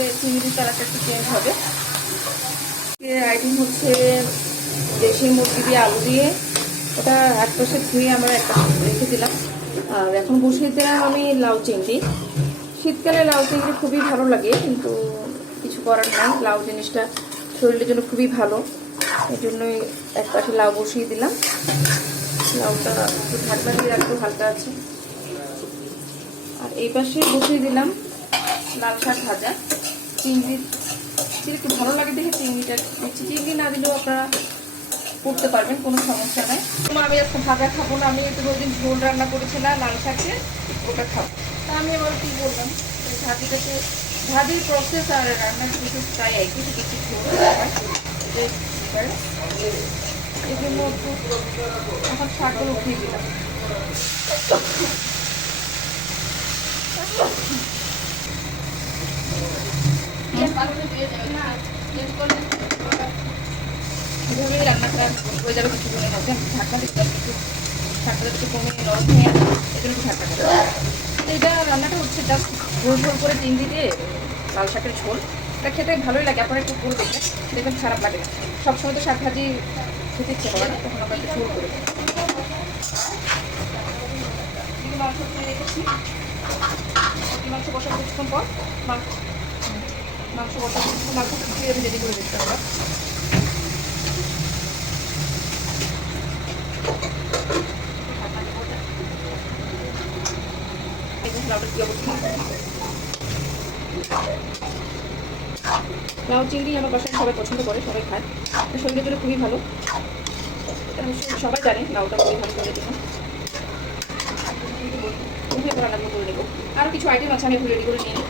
তাহলে চিংড়ির কালারটা একটু চেঞ্জ হবে। আইটেম হচ্ছে দেশি মুরগি দিয়ে আলু দিয়ে, ওটা এক পাশে ধুয়ে আমরা এক পাশে রেখে দিলাম। আর এখন বসিয়ে দিলাম আমি লাউ চিংড়ি। শীতকালে লাউ চিংড়ি খুবই ভালো লাগে, কিন্তু কিছু করার নাই, লাউ জিনিসটা শরীরের জন্য খুবই ভালো, এই জন্যই এক পাশে লাউ বসিয়ে দিলাম। লাউটা একটু ঢাকনা দিয়ে রাখতে হালকা আছে। আর এই পাশে বসিয়ে দিলাম লাল শাক ভাজা। চিংড়ি একটু ভালো লাগে দেখে চিংড়িটা দিচ্ছি, চিংড়ি না দিলেও আপনারা করতে পারবেন, কোনো সমস্যা নাই। আমি আজকে ভাজা খাবো না, আমি একটু ওই দিন ঝোল রান্না করেছিলাম লাল শাকের, ওটা খাবো। তা আমি আবার কি বললাম, ভাজিটাকে ভাজির প্রসেস আর রান্নার প্রসেস তাই একই, কিছু ঝোল হয় এই জন্য একটু এখন শাকগুলো উঠিয়ে দিলাম। এভাবেই রান্নাটা হয়ে যাবে কিছুক্ষণের মধ্যে। আমি ঢাকনা দিতে একটু শাকটা একটু কমে নরম হয়ে এই জন্য একটু ঢাকনা দিতে। এটা রান্নাটা হচ্ছে জাস্ট ঝোল ঝোল করে চিংড়ি দিয়ে লাল শাকের ঝোল, এটা খেতে ভালোই লাগে। আপনারা একটু করে দেখবেন, দেখবেন খারাপ লাগে না। সবসময় তো শাক ভাজি খেতে ইচ্ছে করে না, তখন আমরা একটু ঝোল করে মাংস রেখেছি। মাংস বসার কিছুক্ষণ পর মাংস বসার কিছুক্ষণ মাংস ধুয়ে রেডি করে দিতে হবে। লাউ চিংড়ি আমার বাসায় সবাই পছন্দ করে, সবাই খায়, শরীরের জন্য খুবই ভালো, সবাই জানে লাউটা খুবই ভালো করে দেবো। রান্না করে নেবো, আরও কিছু আইটেম আছে আমি এখন রেডি করে নিয়ে নিই।